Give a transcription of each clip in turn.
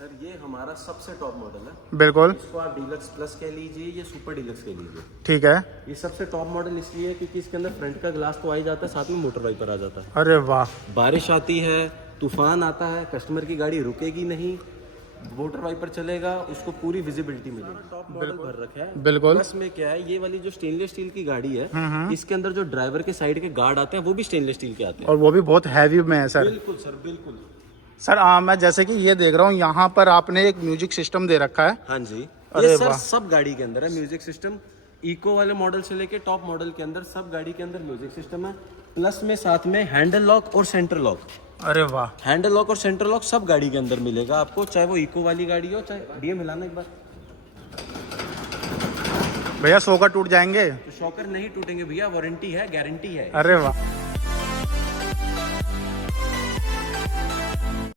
Sir ये हमारा सबसे टॉप मॉडल है। बिल्कुल। इसको आप डीलक्स प्लस कह लीजिए या सुपर डीलक्स कह लीजिए। ठीक है। ये सबसे टॉप मॉडल इसलिए है क्योंकि इसके अंदर फ्रंट का ग्लास तो आ ही जाता है, साथ में मोटर वाइपर आ जाता है। अरे वाह। बारिश आती है, तूफान आता है, कस्टमर की गाड़ी रुकेगी नहीं, मोटर वाइपर चलेगा, उसको पूरी विजिबिलिटी मिलेगी। टॉप मॉडल भर रखा है। बिल्कुल। प्लस में क्या है, ये वाली जो स्टेनलेस स्टील की गाड़ी है, इसके अंदर जो ड्राइवर के साइड के गार्ड आते हैं वो भी स्टेनलेस स्टील के आते हैं। और वो भी बहुत हैवी में है सर। बिल्कुल सर, बिल्कुल सर मैं जैसे कि ये देख रहा हूँ यहाँ पर आपने एक म्यूजिक सिस्टम दे रखा है। हाँ जी। अरे ये सर वाह। सब गाड़ी के अंदर है म्यूजिक सिस्टम। इको वाले मॉडल से लेके टॉप मॉडल के अंदर सब गाड़ी के अंदर म्यूजिक सिस्टम है। प्लस में साथ में हैंडल लॉक और सेंटर लॉक। अरे वाह। हैंडल लॉक और सेंटर लॉक सब गाड़ी के अंदर मिलेगा आपको, चाहे वो इको वाली गाड़ी हो, चाहे डीएम हिलाना एक बार। भैया शॉकर टूट जाएंगे? तो शॉकर नहीं टूटेंगे भैया, वारंटी है, गारंटी है। अरे वाह।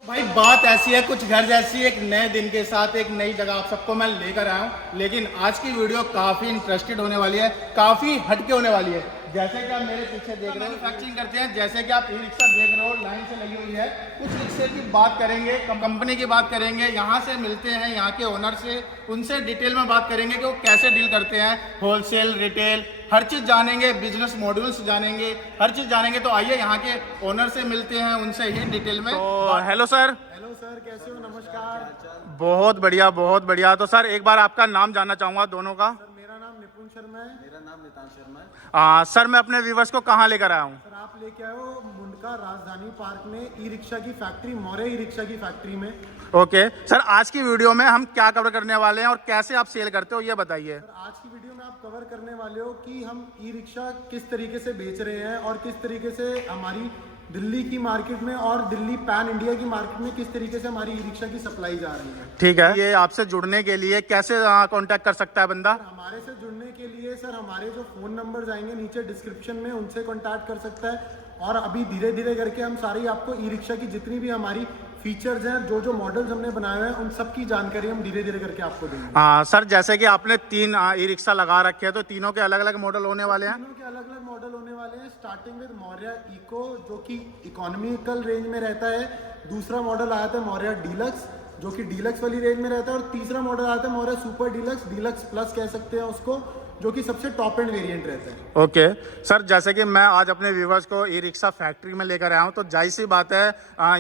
भाई बात ऐसी है, कुछ घर जैसी एक नए दिन के साथ एक नई जगह आप सबको मैं लेकर आया हूँ। लेकिन आज की वीडियो काफी इंटरेस्टेड होने वाली है, काफी हटके होने वाली है। जैसे कि आप मेरे पीछे देख रहे हो मैन्युफैक्चरिंग करते हैं, जैसे कि आप ई रिक्शा देख रहे हो लाइन से लगी हुई है। कुछ रिक्शे की बात करेंगे, कंपनी की बात करेंगे, यहाँ से मिलते हैं यहाँ के ओनर से, उनसे डिटेल में बात करेंगे कि वो कैसे डील करते हैं, होलसेल रिटेल हर चीज जानेंगे, बिजनेस मॉड्यूल्स जानेंगे, हर चीज जानेंगे। तो आइए यहाँ के ओनर से मिलते हैं, उनसे ही डिटेल में। तो हेलो सर। हेलो सर, कैसे हो? नमस्कार। बहुत बढ़िया, बहुत बढ़िया। तो सर एक बार आपका नाम जानना चाहूंगा दोनों का। सर मेरा नाम निपुण शर्मा है। मेरा नाम नितान शर्मा है। सर मैं अपने व्यूवर्स को कहाँ लेकर आया हूँ? सर आप लेके आए हो मुंडका राजधानी पार्क में ई रिक्शा की फैक्ट्री, मौर्य ई रिक्शा की फैक्ट्री में। ओके सर, आज की वीडियो में हम क्या कवर करने वाले हैं और कैसे आप सेल करते हो ये बताइए। सर आज की वीडियो में आप कवर करने वाले हो कि हम ई रिक्शा किस तरीके से बेच रहे हैं और किस तरीके से हमारी दिल्ली की मार्केट में और दिल्ली पैन इंडिया की मार्केट में किस तरीके से हमारी ई रिक्शा की सप्लाई जा रही है। ठीक है। ये आपसे जुड़ने के लिए कैसे कांटेक्ट कर सकता है बंदा? हमारे से जुड़ने के लिए सर हमारे जो फोन नंबर आएंगे नीचे डिस्क्रिप्शन में, उनसे कांटेक्ट कर सकता है। और अभी धीरे धीरे करके हम सारी आपको ई रिक्शा की जितनी भी हमारी फीचर्स हैं, जो जो मॉडल्स हमने बनाए हुए हैं, उन सब की जानकारी हम धीरे धीरे करके आपको देंगे। सर जैसे कि आपने 3 ई रिक्शा लगा रखे हैं, तो तीनों के अलग अलग मॉडल होने वाले हैं? तीनों के अलग अलग मॉडल होने वाले हैं। स्टार्टिंग विद मौर्य इको जो कि इकोनॉमिकल रेंज में रहता है। दूसरा मॉडल आया था मौर्य डीलक्स जो कि डीलक्स वाली रेंज में रहता है। और तीसरा मॉडल आता है Maurya super deluxe, deluxe plus कह सकते हैं उसको, जो कि सबसे टॉप एंड वेरिएंट रहता है। ओके सर, जैसे कि मैं आज अपने व्यूवर्स को ई रिक्शा फैक्ट्री में लेकर आया हूं, तो जाहिर सी बात है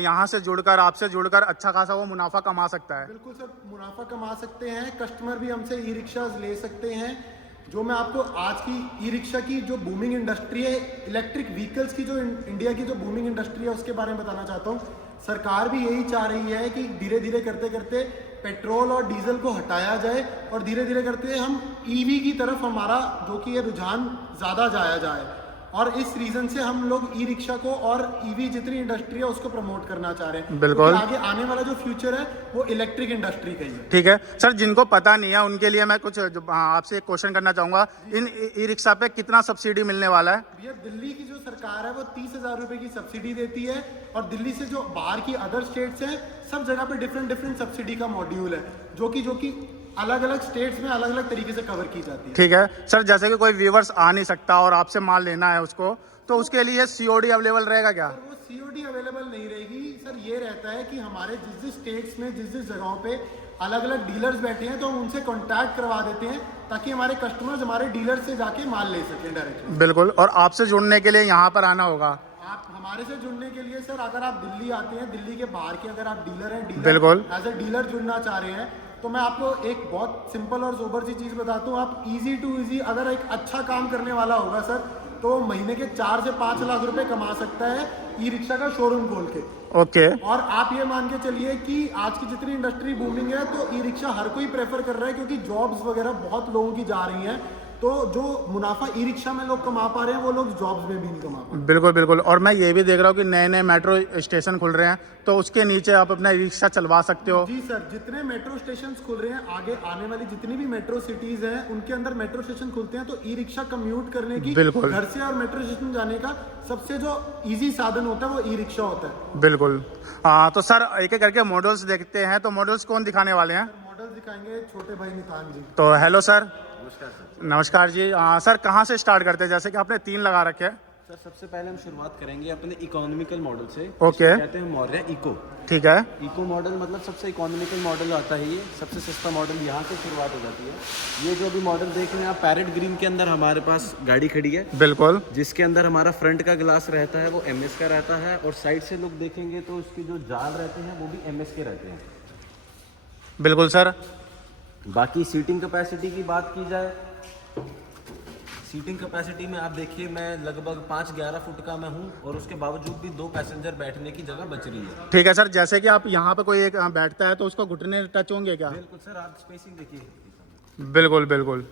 यहाँ से जुड़कर, आपसे जुड़कर अच्छा खासा वो मुनाफा कमा सकता है। बिल्कुल सर, मुनाफा कमा सकते हैं। कस्टमर भी हमसे ई रिक्शा ले सकते हैं। जो मैं आपको आज की ई रिक्शा की जो बूमिंग इंडस्ट्री है, इलेक्ट्रिक व्हीकल्स की जो इंडिया की जो बूमिंग इंडस्ट्री है, उसके बारे में बताना चाहता हूँ। सरकार भी यही चाह रही है कि धीरे धीरे करते करते पेट्रोल और डीजल को हटाया जाए और धीरे धीरे करते हम ईवी की तरफ हमारा जो कि ये रुझान ज़्यादा जाया जाए। और इस रीजन से हम लोग ई रिक्शा को और ईवी जितनी इंडस्ट्री है उसको प्रमोट करना चाह रहे हैं। बिल्कुल। आगे आने वाला जो फ्यूचर है वो इलेक्ट्रिक इंडस्ट्री का ही है। ठीक है सर, जिनको पता नहीं है उनके लिए मैं कुछ आपसे एक क्वेश्चन करना चाहूंगा। इन ई रिक्शा पे कितना सब्सिडी मिलने वाला है? भैया दिल्ली की जो सरकार है वो 30,000 रुपए की सब्सिडी देती है। और दिल्ली से जो बाहर की अदर स्टेट्स हैं, सब जगह पे डिफरेंट डिफरेंट सब्सिडी का मॉड्यूल है, जो कि अलग अलग स्टेट्स में अलग अलग तरीके से कवर की जाती है। ठीक है सर, जैसे कि कोई व्यूवर्स आ नहीं सकता और आपसे माल लेना है उसको, तो उसके लिए सीओडी अवेलेबल रहेगा क्या? सर वो सीओडी अवेलेबल नहीं रहेगी सर। ये रहता है कि हमारे जिस जिस स्टेट्स में जिस जिस जगहों पे अलग अलग डीलर्स बैठे हैं, तो हम उनसे कांटेक्ट करवा देते हैं ताकि हमारे कस्टमर्स हमारे डीलर से जाके माल ले सकें डायरेक्टली। बिल्कुल। और आपसे जुड़ने के लिए यहाँ पर आना होगा। आप हमारे से जुड़ने के लिए सर, अगर आप दिल्ली आते हैं, दिल्ली के बाहर के अगर आप डीलर हैं, बिल्कुल एज ए डीलर जुड़ना चाह रहे हैं, तो मैं आपको एक बहुत सिंपल और सोबर सी चीज़ बताता हूँ। आप इजी टू इजी अगर एक अच्छा काम करने वाला होगा सर, तो महीने के 4 से 5 लाख रुपए कमा सकता है ई रिक्शा का शोरूम खोल के। ओके। और आप ये मान के चलिए कि आज की जितनी इंडस्ट्री बूमिंग है, तो ई रिक्शा हर कोई प्रेफर कर रहा है, क्योंकि जॉब्स वगैरह बहुत लोगों की जा रही हैं। तो जो मुनाफा ई रिक्शा में लोग कमा पा रहे हैं, वो लोग जॉब्स में भी नहीं कमा पा रहे। बिल्कुल बिल्कुल। और मैं ये भी देख रहा हूँ कि नए नए मेट्रो स्टेशन खुल रहे हैं, तो उसके नीचे आप अपना ई रिक्शा चलवा सकते हो। जी सर, जितने मेट्रो स्टेशन खुल रहे हैं, आगे आने वाली जितनी भी मेट्रो सिटीज हैं, उनके अंदर मेट्रो स्टेशन खुलते हैं, तो ई रिक्शा कम्यूट करने की, बिल्कुल, घर से और मेट्रो स्टेशन जाने का सबसे जो इजी साधन होता है वो ई रिक्शा होता है। बिल्कुल। तो सर एक एक करके मॉडल्स देखते हैं, तो मॉडल्स कौन दिखाने वाले हैं? मॉडल दिखाएंगे छोटे भाई नितान जी। तो हेलो सर। नमस्कार सर। नमस्कार जी। सर कहाँ से स्टार्ट करते हैं? जैसे कि आपने 3 लगा रखे हैं। सर सबसे पहले हम शुरुआत करेंगे अपने इकोनॉमिकल मॉडल से। ओके। इसको कहते हैं मौर्य इको। ठीक है। इको मॉडल मतलब सबसे इकोनॉमिकल मॉडल आता है, ये सबसे सस्ता मॉडल यहाँ से शुरुआत हो जाती है। ये जो भी मॉडल देख रहे हैं आप, पैरेट ग्रीन के अंदर हमारे पास गाड़ी खड़ी है, बिल्कुल। जिसके अंदर हमारा फ्रंट का ग्लास रहता है वो MS का रहता है, और साइड से लुक देखेंगे तो उसके जो जाल रहते हैं वो भी MS के रहते हैं। बिल्कुल सर। बाकी सीटिंग कैपेसिटी की बात की जाए, सीटिंग कैपेसिटी में आप देखिए मैं लगभग 5-11 फुट का मैं हूँ, और उसके बावजूद भी 2 पैसेंजर बैठने की जगह बच रही है। ठीक है सर, जैसे कि आप यहाँ पे कोई एक बैठता है तो उसको घुटने टच होंगे क्या? बिल्कुल सर, आप स्पेसिंग देखिए बिल्कुल बिल्कुल।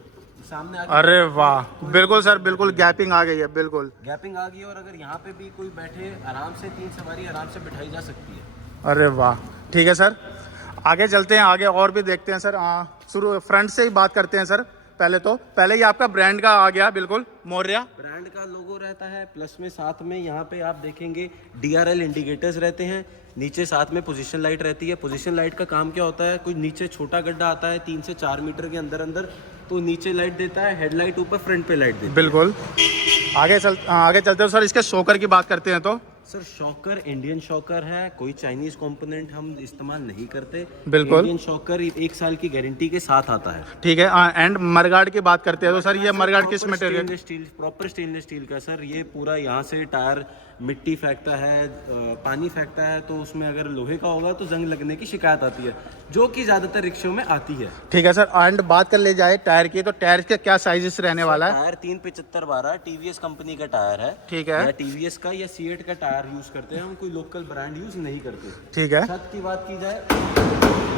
सामने अरे वाह, बिल्कुल सर, बिल्कुल गैपिंग आ गई है, बिल्कुल गैपिंग आ गई है। और अगर यहाँ पे भी कोई बैठे आराम से 3 सवारी आराम से बिठाई जा सकती है। अरे वाह, ठीक है सर, आगे चलते हैं, आगे और भी देखते हैं सर। शुरू फ्रंट से ही बात करते हैं सर। पहले ये आपका ब्रांड का आ गया, बिल्कुल मौर्य ब्रांड का लोगो रहता है, प्लस में साथ में यहाँ पे आप देखेंगे DRL इंडिकेटर्स रहते हैं, नीचे साथ में पोजीशन लाइट रहती है। पोजीशन लाइट का काम क्या होता है, कोई नीचे छोटा गड्ढा आता है 3 से 4 मीटर के अंदर अंदर, तो नीचे लाइट देता है, हेडलाइट ऊपर, फ्रंट पे लाइट देता है। बिल्कुल। आगे चलते हैं सर, इसके शॉकर की बात करते हैं तो। सर शॉकर इंडियन शॉकर है, कोई चाइनीज कंपोनेंट हम इस्तेमाल नहीं करते। बिल्कुल। इंडियन शॉकर 1 साल की गारंटी के साथ आता है। ठीक है। एंड मडगार्ड की बात करते हैं तो सर, ये मडगार्ड किस material? Steel, proper stainless steel का सर। ये पूरा यहाँ से टायर मिट्टी फेंकता है, पानी फेंकता है, तो उसमें अगर लोहे का होगा तो जंग लगने की शिकायत आती है, जो कि ज्यादातर रिक्शों में आती है। ठीक है सर। एंड बात कर ले जाए टायर की, तो टायर के क्या साइजेस रहने वाला है? टायर 375/12 TVS कंपनी का टायर है। ठीक है। या TVS का या सीएट का टायर यूज करते हैं हम, कोई लोकल ब्रांड यूज नहीं करते। ठीक है। छत की बात की जाए,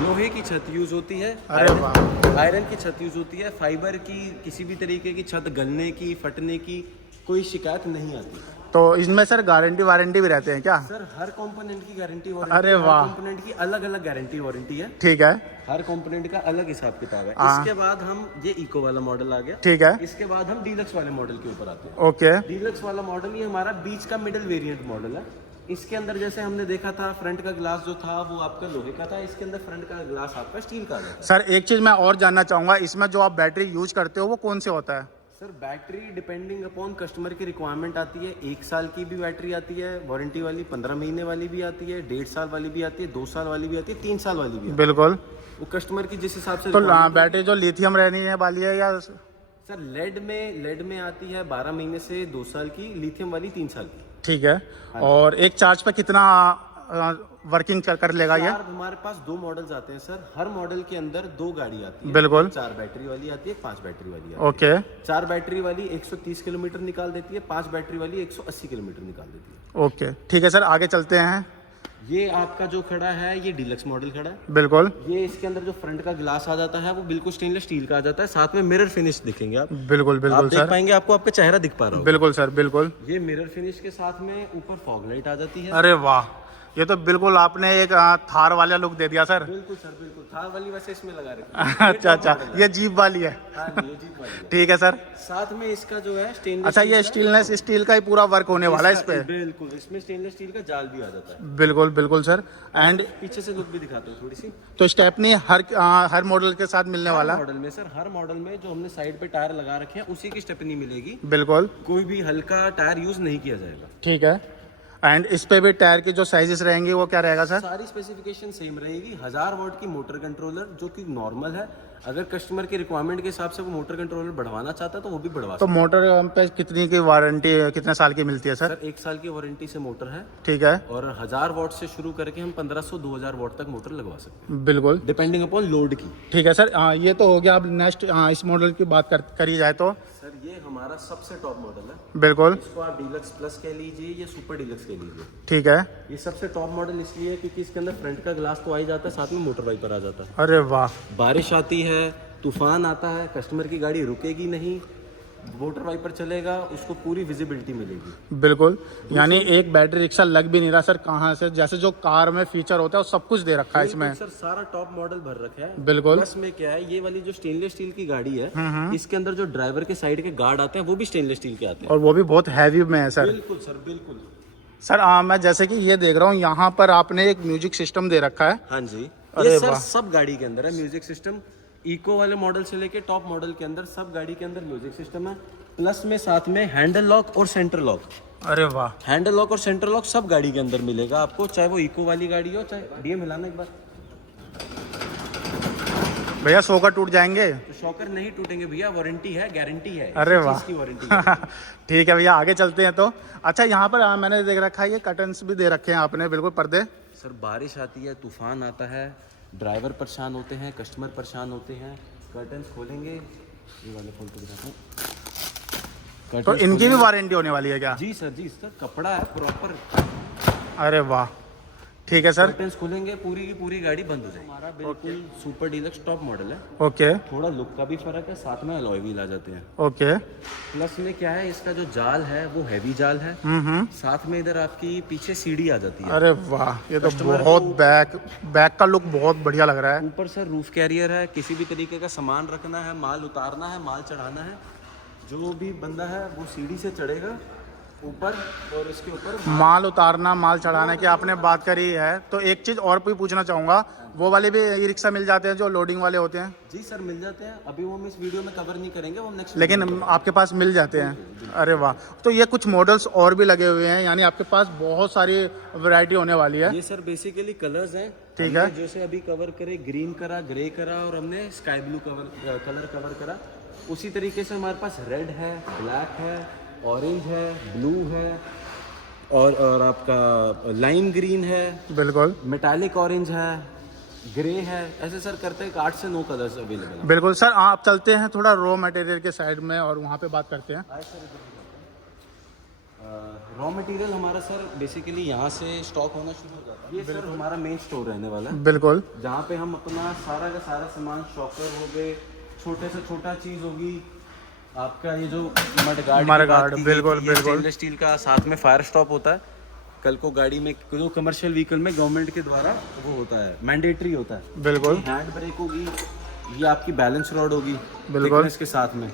लोहे की छत यूज होती है, अरे वाह। आयरन की छत यूज होती है, फाइबर की किसी भी तरीके की छत गलने की, फटने की कोई शिकायत नहीं आती। तो इसमें सर गारंटी वारंटी भी रहते हैं क्या? सर हर कंपोनेंट की गारंटी अरे वाह। कंपोनेंट की अलग अलग गारंटी वारंटी है। ठीक है। हर कंपोनेंट का अलग हिसाब किताब है। हाँ। इसके बाद हम, ये इको वाला मॉडल आ गया। ठीक है। इसके बाद हम डीलक्स वाले मॉडल के ऊपर आते हैं। ओके। डीलक्स वाला मॉडल ये हमारा बीच का मिडिल वेरिएंट मॉडल है। इसके अंदर जैसे हमने देखा था, फ्रंट का ग्लास जो था वो आपका लोहे का था, इसके अंदर फ्रंट का ग्लास आपका स्टील का है। सर एक चीज मैं और जानना चाहूंगा, इसमें जो आप बैटरी यूज करते हो वो कौन से होता है? Sir battery depending upon customer की रिक्वायरमेंट आती है। 1 साल की भी बैटरी आती है वारंटी वाली, 15 महीने वाली भी आती है, 1.5 साल वाली भी आती है, 2 साल वाली भी आती है, 3 साल वाली भी आती है। बिल्कुल। वो कस्टमर की जिस हिसाब से तो requirement बैटरी जो लिथियम रहनी है वाली है या? सर लेड में आती है 12 महीने से 2 साल की, लिथियम वाली 3 साल की। ठीक है। और एक चार्ज पे कितना वर्किंग कर लेगा ये? हमारे पास 2 मॉडल्स आते हैं सर। हर मॉडल के अंदर 2 गाड़ी आती है। बिल्कुल। 4 बैटरी वाली आती है, 5 बैटरी वाली आती है। ओके। 4 बैटरी वाली 130 किलोमीटर निकाल देती है, 5 बैटरी वाली 180 किलोमीटर निकाल देती है। ओके ठीक है सर, आगे चलते हैं। ये आपका जो खड़ा है ये डीलक्स मॉडल खड़ा है। बिल्कुल। ये इसके अंदर जो फ्रंट का ग्लास आ जाता है वो बिल्कुल स्टेनलेस स्टील का आ जाता है, साथ में मिरर फिनिश दिखेंगे आप। बिल्कुल आप बिल्कुल देख सर। पाएंगे, आपको आपका चेहरा दिख पा रहा होगा। बिल्कुल सर, बिल्कुल। ये मिरर फिनिश के साथ में ऊपर फॉग लाइट आ जाती है। अरे वाह, ये तो बिल्कुल आपने एक थार वाला लुक दे दिया सर। बिल्कुल सर, बिल्कुल। थार वाली वैसे इसमें लगा रखी है। अच्छा, ये जीप वाली है। हाँ जी, ये जीप वाली है। ठीक है सर। साथ में इसका जो है स्टेनलेस। अच्छा, ये स्टीलनेस स्टील का ही पूरा वर्क होने वाला है इस पे? बिल्कुल, इसमें स्टेनलेस स्टील का जाल भी आ जाता है। बिल्कुल बिल्कुल सर। एंड पीछे से लुक भी दिखाते हैं थोड़ी सी। तो स्टेपनी हर मॉडल के साथ मिलने वाला? मॉडल में सर, हर मॉडल में जो हमने साइड पे टायर लगा रखे हैं उसी की स्टेपनी मिलेगी। बिल्कुल। कोई भी हल्का टायर यूज नहीं किया जाएगा। ठीक है। एंड इस पे भी टायर की जो साइजेस रहेंगे वो क्या रहेगा सर? सारी स्पेसिफिकेशन सेम रहेगी। 1000 वॉट की मोटर कंट्रोलर जो कि नॉर्मल है। अगर कस्टमर की रिक्वायरमेंट के हिसाब से वो मोटर कंट्रोलर बढ़वाना चाहता है तो वो भी बढ़वा तो मोटर पे कितनी की वारंटी, कितने साल की मिलती है सर? सर 1 साल की वारंटी से मोटर है। ठीक है। और 1000 वॉट से शुरू करके हम 1500-2000 वॉट तक मोटर लगवा सकते हैं, बिल्कुल। डिपेंडिंग अपॉन लोड की। ठीक है सर। ये तो हो गया। अब नेक्स्ट इस मॉडल की बात करी जाए तो? सर ये हमारा सबसे टॉप मॉडल है। बिल्कुल। इसको आप डीलक्स प्लस कह लीजिए या सुपर डीलक्स कह लीजिए। ठीक है। ये सबसे टॉप मॉडल इसलिए है क्योंकि इसके अंदर फ्रंट का ग्लास तो आ ही जाता है, साथ में मोटर वाइपर आ जाता है। अरे वाह। बारिश आती है, तूफान आता है, कस्टमर की गाड़ी रुकेगी नहीं, मोटर वाइपर चलेगा, उसको पूरी विजिबिलिटी मिलेगी। बिल्कुल। यानी एक बैटरी रिक्शा लग भी नहीं रहा सर कहाँ से, जैसे जो कार में फीचर होता है वो सब कुछ दे रखा है इसमें। सर सारा टॉप मॉडल भर रखा है। बिल्कुल। प्लस में क्या है, ये वाली जो स्टेनलेस स्टील की गाड़ी है, इसके अंदर जो ड्राइवर के साइड के गार्ड आते हैं वो भी स्टेनलेस स्टील के आते हैं। और वो भी बहुत हैवी में है सर। बिल्कुल सर, बिल्कुल। सर मैं जैसे कि ये देख रहा हूँ, यहाँ पर आपने एक म्यूजिक सिस्टम दे रखा है। हाँ जी। अरे ये सर वाह। सब गाड़ी के अंदर है म्यूजिक सिस्टम। इको वाले मॉडल से लेके टॉप मॉडल के अंदर सब गाड़ी के अंदर म्यूजिक सिस्टम है। प्लस में साथ में हैंडल लॉक और सेंटर लॉक अरे वाह, हैंडल लॉक और सेंटर लॉक सब गाड़ी के अंदर मिलेगा आपको, चाहे वो इको वाली गाड़ी हो चाहे डीएम हिलाना एक बार। भैया शॉकर टूट जाएंगे? तो शॉकर नहीं टूटेंगे भैया, वारंटी है, गारंटी है। अरे इसी वाह। चीज़ की वारंटी है। ठीक है भैया, आगे चलते हैं तो। अच्छा, यहाँ पर मैंने देख रखा है ये कर्टन्स भी दे रखे हैं आपने, बिल्कुल पर्दे। सर बारिश आती है, तूफान आता है, ड्राइवर परेशान होते हैं, कस्टमर परेशान होते हैं, कर्टन्स खोलेंगे, ये वाले खोल के दिखाता हूँ। तो कर्टन्स इनकी भी खोलेंगे। वारंटी होने वाली है क्या? जी सर, कपड़ा है प्रॉपर। अरे वाह, ठीक है सर। कर्टन्स खुलेंगे, पूरी की पूरी गाड़ी बंद हो जाएगी। हमारा बिल्कुल सुपर डीलक्स टॉप मॉडल है। ओके थोड़ा लुक का भी फर्क है, साथ में अलॉय व्हील आ जाते हैं। ओके। प्लस में क्या है, इसका जो जाल है वो हैवी जाल है। साथ में इधर आपकी पीछे सीढ़ी आ जाती है। अरे वाह, ये तो बहुत बैक का लुक बहुत बढ़िया लग रहा है। ऊपर सर रूफ कैरियर है, किसी भी तरीके का सामान रखना है, माल उतारना है, माल चढ़ाना है, जो भी बंदा है वो सीढ़ी से चढ़ेगा ऊपर, और इसके ऊपर माल उतारना, माल चढ़ाने की आपने बात करी है, तो एक चीज़ और भी पूछना चाहूँगा, वो वाले भी ई रिक्शा मिल जाते हैं जो लोडिंग वाले होते हैं? जी सर मिल जाते हैं, अभी वो हम इस वीडियो में कवर नहीं करेंगे, वो नेक्स्ट। लेकिन आपके पास मिल जाते हैं? अरे वाह, तो ये कुछ मॉडल्स और भी लगे हुए हैं, यानी आपके पास बहुत सारी वैरायटी होने वाली है। ये सर बेसिकली कलर्स हैं। ठीक है। हमने जैसे अभी कवर करे, ग्रीन करा, ग्रे करा, और हमने स्काई ब्लू कलर कवर करा, उसी तरीके से हमारे पास रेड है, ब्लैक है, ऑरेंज है, ब्लू है, और आपका लाइम ग्रीन है, बिल्कुल मेटालिक ऑरेंज है, ग्रे है, ऐसे सर करते हैं 8 से 9 कलर्स अवेलेबल हैं। बिल्कुल सर, आप चलते हैं थोड़ा रॉ मटेरियल के साइड में और वहाँ पे बात करते हैं। रॉ मटेरियल हमारा सर बेसिकली यहाँ से स्टॉक होना शुरू हो जाता है। ये सर हमारा मेन स्टोर रहने वाला है, बिल्कुल, जहाँ पे हम अपना सारा का सारा सामान, शॉकर हो गए, छोटे से छोटा चीज़ होगी, आपका ये जो मडगार्ड, बिल्कुल बिल्कुल। स्टेनलेस स्टील का साथ में फायर स्टॉप होता है। कल को गाड़ी में, जो कमर्शियल व्हीकल में गवर्नमेंट के द्वारा वो होता है, मैंडेटरी होता है। बिल्कुल हैंड ब्रेक होगी, ये आपकी बैलेंस रॉड होगी बिल्कुल। thickness के साथ में।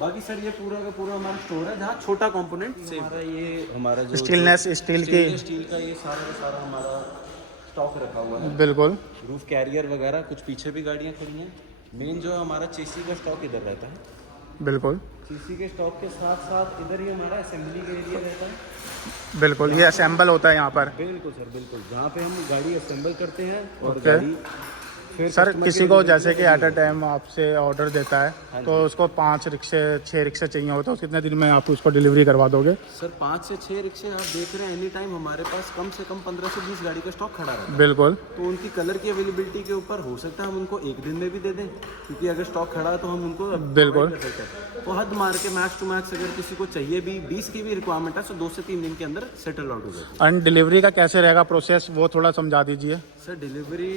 बाकी सर ये पूरा का पूरा हमारा स्टोर है, जहाँ छोटा कंपोनेंट हमारा, ये हमारा जो स्टीलनेस स्टील का ये सारा का सारा हमारा स्टॉक रखा हुआ है। बिल्कुल। रूफ कैरियर वगैरह, कुछ पीछे भी गाड़ियाँ खड़ी हैं। मेन जो हमारा चेसी का स्टॉक इधर रहता है। बिल्कुल चेसी के स्टॉक के साथ साथ इधर ही हमारा असेंबली का एरिया रहता है। बिल्कुल, ये असेंबल होता है यहाँ पर। बिल्कुल सर, बिल्कुल, जहाँ पे हम गाड़ी असेंबल करते हैं और ओके। गाड़ी फिर सर customer किसी के को delivery जैसे कि के एट अ टाइम आपसे ऑर्डर देता है तो उसको 5 रिक्शे 6 रिक्शे चाहिए होता है, तो कितने दिन में आप उसको डिलीवरी करवा दोगे? सर 5 से 6 रिक्शे आप देख रहे हैं, एनी टाइम हमारे पास कम से कम 15 से 20 गाड़ी का स्टॉक खड़ा रहता है। बिल्कुल तो उनकी कलर की अवेलेबिलिटी के ऊपर हो सकता है हम उनको एक दिन में भी दे दें, क्योंकि अगर स्टॉक खड़ा है तो हम उनको बिल्कुल। provide कर सकते हैं। तो हद मार के मैक्स टू मैक्स अगर किसी को चाहिए भी 20 की भी रिक्वायरमेंट है, तो 2 से 3 दिन के अंदर सेटल आउट हो जाती है। एंड डिलीवरी का कैसे रहेगा प्रोसेस, वो थोड़ा समझा दीजिए। सर डिलीवरी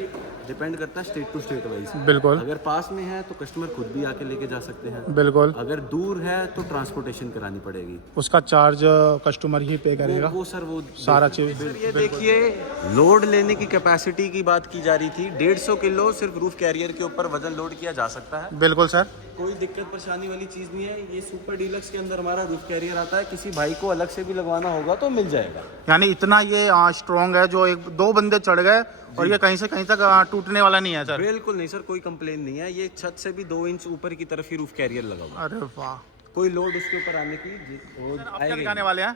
डिपेंड करता है स्टेट टू स्टेट वाइज। बिल्कुल अगर पास में है तो कस्टमर खुद भी आके लेके जा सकते हैं। बिल्कुल। अगर दूर है तो ट्रांसपोर्टेशन करानी पड़ेगी। उसका चार्ज कस्टमर ही पे करेगा? वो सर वो सारा चीज। सर ये देखिए, लोड लेने की कैपेसिटी की बात की जा रही थी। 150 किलो सिर्फ रूफ कैरियर के ऊपर वजन लोड किया जा सकता है। बिल्कुल सर। कोई दिक्कत परेशानी वाली चीज़ नहीं है। ये सुपर डीलक्स के अंदर हमारा रूफ कैरियर आता है, किसी भाई को अलग से भी लगवाना होगा तो मिल जाएगा। यानी इतना ये स्ट्रॉन्ग है, जो 1-2 बंदे चढ़ गए और ये कहीं से कहीं तक टूटने वाला नहीं है सर? बिल्कुल नहीं सर, कोई कंप्लेन नहीं है। ये छत से भी 2 इंच ऊपर की तरफ ही रूफ कैरियर लगा हुआ है। अरे वाह। कोई लोड उसके ऊपर आने की आप क्या दिखाने वाले हैं?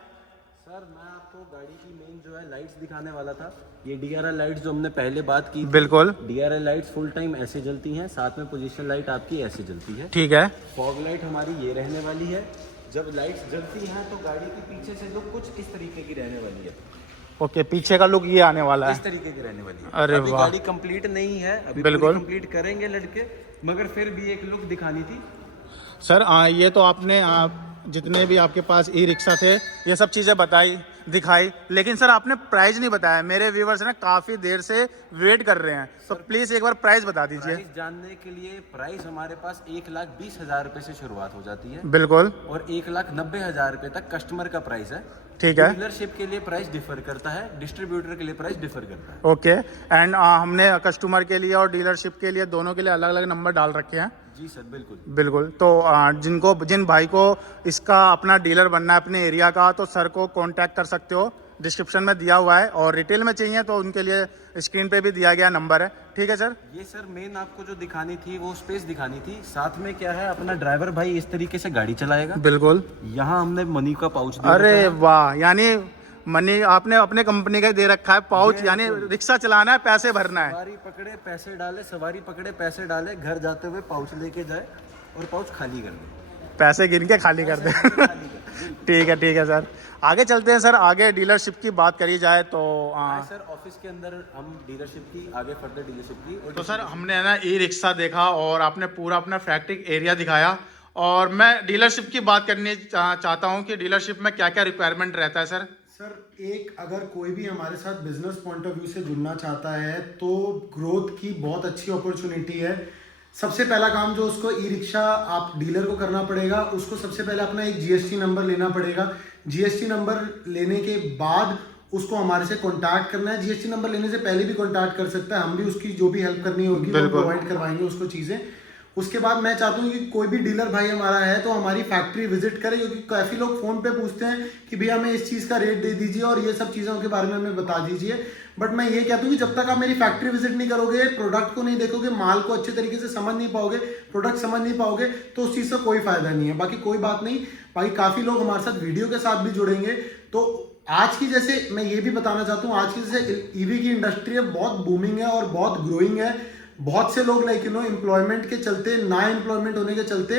सर मैं आपको गाड़ी की मेन जो है लाइट्स दिखाने वाला था। ये DRL लाइट्स जो हमने पहले बात की थी। बिल्कुल। DRL लाइट्स फुल टाइम ऐसे जलती हैं, साथ में पोजीशन लाइट आपकी ऐसे जलती है। ठीक है। फॉग लाइट हमारी ये रहने वाली है। जब लाइट्स जलती हैं तो गाड़ी के पीछे से लुक कुछ इस तरीके की रहने वाली है। ओके, पीछे का लुक ये आने वाला इस है। तरीके की रहने वाली है। अरे अभी वाह। गाड़ी कंप्लीट नहीं है, अभी बिल्कुल। कंप्लीट करेंगे लड़के, मगर फिर भी एक लुक दिखानी थी। सर ये तो आपने जितने भी आपके पास ई रिक्शा थे ये सब चीज़ें बताई दिखाई, लेकिन सर आपने प्राइस नहीं बताया। मेरे व्यूवर्स ना काफ़ी देर से वेट कर रहे हैं, तो प्लीज़ एक बार प्राइस बता दीजिए। प्राइस जानने के लिए, प्राइस हमारे पास 1,20,000 रुपए से शुरुआत हो जाती है बिल्कुल। और 1,90,000 रुपए तक कस्टमर का प्राइस है। ठीक है। डीलरशिप के लिए प्राइस डिफर करता है, डिस्ट्रीब्यूटर के लिए प्राइस डिफर करता है। ओके। एंड हमने कस्टमर के लिए और डीलरशिप के लिए दोनों के लिए अलग अलग नंबर डाल रखे हैं। जी सर, बिल्कुल बिल्कुल। तो जिन भाई को इसका अपना डीलर बनना है अपने एरिया का, तो सर को कांटेक्ट कर सकते हो डिस्क्रिप्शन में दिया हुआ है, और रिटेल में चाहिए तो उनके लिए स्क्रीन पे भी दिया गया नंबर है। ठीक है सर। ये सर मेन आपको जो दिखानी थी वो स्पेस दिखानी थी। साथ में क्या है, अपना ड्राइवर भाई इस तरीके से गाड़ी चलाएगा। बिल्कुल। यहाँ हमने मनी का पाउच दिया। अरे वाह, यानी मनी आपने अपने कंपनी का दे रखा है पाउच, यानी रिक्शा चलाना है, पैसे भरना है। सवारी पकड़े पैसे डाले, सवारी पकड़े पैसे डाले, घर जाते हुए पाउच लेके जाए और पाउच खाली कर दे, पैसे गिन के खाली कर दे। ठीक है सर, आगे चलते हैं सर। आगे डीलरशिप की बात करी जाए तो सर ऑफिस के अंदर हम डीलरशिप की आगे फर्दर डीलरशिप की। और तो सर हमने ना ई रिक्शा देखा और आपने पूरा अपना फैक्ट्री एरिया दिखाया, और मैं डीलरशिप की बात करनी चाहता हूँ कि डीलरशिप में क्या क्या रिक्वायरमेंट रहता है सर। सर एक अगर कोई भी हमारे साथ बिजनेस पॉइंट ऑफ व्यू से जुड़ना चाहता है तो ग्रोथ की बहुत अच्छी अपॉर्चुनिटी है। सबसे पहला काम जो उसको ई रिक्शा आप डीलर को करना पड़ेगा, उसको सबसे पहले अपना एक जीएसटी नंबर लेना पड़ेगा। जीएसटी नंबर लेने के बाद उसको हमारे से कांटेक्ट करना है। जीएसटी नंबर लेने से पहले भी कांटेक्ट कर सकता है, हम भी उसकी जो भी हेल्प करनी होगी वो प्रोवाइड करवाएंगे उसको चीज़ें। उसके बाद मैं चाहता हूँ कि कोई भी डीलर भाई हमारा है तो हमारी फैक्ट्री विजिट करे, क्योंकि काफ़ी लोग फ़ोन पे पूछते हैं कि भैया हमें इस चीज़ का रेट दे दीजिए और ये सब चीज़ों के बारे में हमें बता दीजिए। बट मैं ये कहता हूँ कि जब तक आप मेरी फैक्ट्री विजिट नहीं करोगे, प्रोडक्ट को नहीं देखोगे, माल को अच्छे तरीके से समझ नहीं पाओगे, प्रोडक्ट समझ नहीं पाओगे, तो उस चीज़ का कोई फायदा नहीं है। बाकी कोई बात नहीं, बाकी काफ़ी लोग हमारे साथ वीडियो के साथ भी जुड़ेंगे। तो आज की जैसे मैं ये भी बताना चाहता हूँ, आज की जैसे ईवी की इंडस्ट्री है बहुत बूमिंग है और बहुत ग्रोइंग है। बहुत से लोग लाइक एम्प्लॉयमेंट के चलते, ना एम्प्लॉयमेंट होने के चलते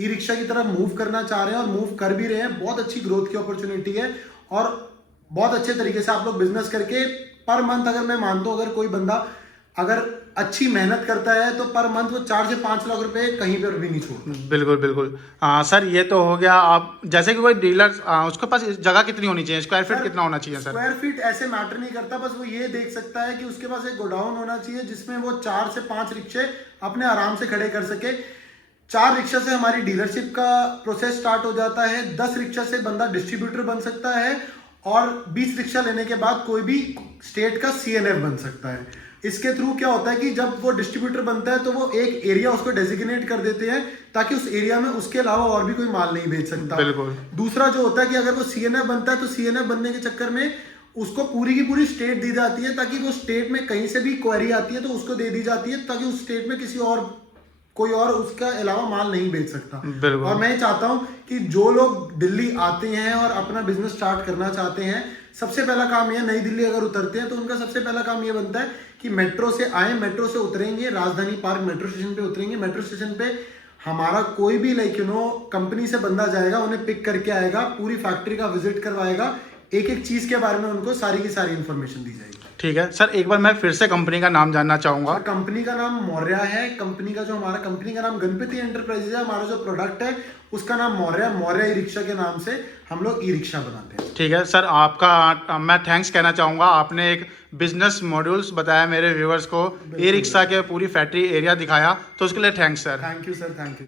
ई रिक्शा की तरफ मूव करना चाह रहे हैं और मूव कर भी रहे हैं। बहुत अच्छी ग्रोथ की अपॉर्चुनिटी है और बहुत अच्छे तरीके से आप लोग बिजनेस करके पर मंथ, अगर मैं मानता हूँ अगर कोई बंदा अगर अच्छी मेहनत करता है तो पर मंथ वो 4 से 5 लाख रुपए कहीं पर भी नहीं छोड़ता। बिल्कुल। सर ये तो हो गया। आप जैसे कि कोई डीलर उसके पास जगह कितनी होनी चाहिए, स्क्वायर फीट कितना होना चाहिए सर? स्क्वायर फीट ऐसे मैटर नहीं करता, बस वो ये देख सकता है कि उसके पास एक गोडाउन होना चाहिए जिसमें वो 4 से 5 रिक्शे अपने आराम से खड़े कर सके। 4 रिक्शा से हमारी डीलरशिप का प्रोसेस स्टार्ट हो जाता है। 10 रिक्शा से बंदा डिस्ट्रीब्यूटर बन सकता है और 20 रिक्शा लेने के बाद कोई भी स्टेट का सीएनएफ बन सकता है। इसके थ्रू क्या होता है कि जब वो डिस्ट्रीब्यूटर बनता है तो वो एक एरिया उसको डेजिग्नेट कर देते हैं ताकि उस एरिया में उसके अलावा और भी कोई माल नहीं बेच सकता। बिल्कुल। दूसरा जो होता है कि अगर वो सीएनएफ बनता है तो सीएनएफ बनने के चक्कर में उसको पूरी की पूरी स्टेट दी जाती है, ताकि वो स्टेट में कहीं से भी क्वेरी आती है तो उसको दे दी जाती है, ताकि उस स्टेट में किसी और कोई और उसका अलावा माल नहीं बेच सकता। और मैं चाहता हूं कि जो लोग दिल्ली आते हैं और अपना बिजनेस स्टार्ट करना चाहते हैं, सबसे पहला काम यह, नई दिल्ली अगर उतरते हैं तो उनका सबसे पहला काम यह बनता है कि मेट्रो से आए, मेट्रो से उतरेंगे, राजधानी पार्क मेट्रो स्टेशन पे उतरेंगे। मेट्रो स्टेशन पे हमारा कोई भी कंपनी से बंदा जाएगा, उन्हें पिक करके आएगा, पूरी फैक्ट्री का विजिट करवाएगा, एक एक चीज के बारे में उनको सारी की सारी इंफॉर्मेशन दी जाएगी। ठीक है सर, एक बार मैं फिर से कंपनी का नाम जानना चाहूंगा। कंपनी का नाम मौर्य है। कंपनी का नाम गणपति एंटरप्राइजेज है। हमारा जो प्रोडक्ट है उसका नाम मौर्य ई रिक्शा के नाम से हम लोग ई रिक्शा बनाते हैं। ठीक है सर, आपका मैं थैंक्स कहना चाहूँगा। आपने एक बिजनेस मॉड्यूल्स बताया मेरे व्यूअर्स को, ई रिक्शा के पूरी फैक्ट्री एरिया दिखाया, तो उसके लिए thanks sir. Thank you sir, thank you.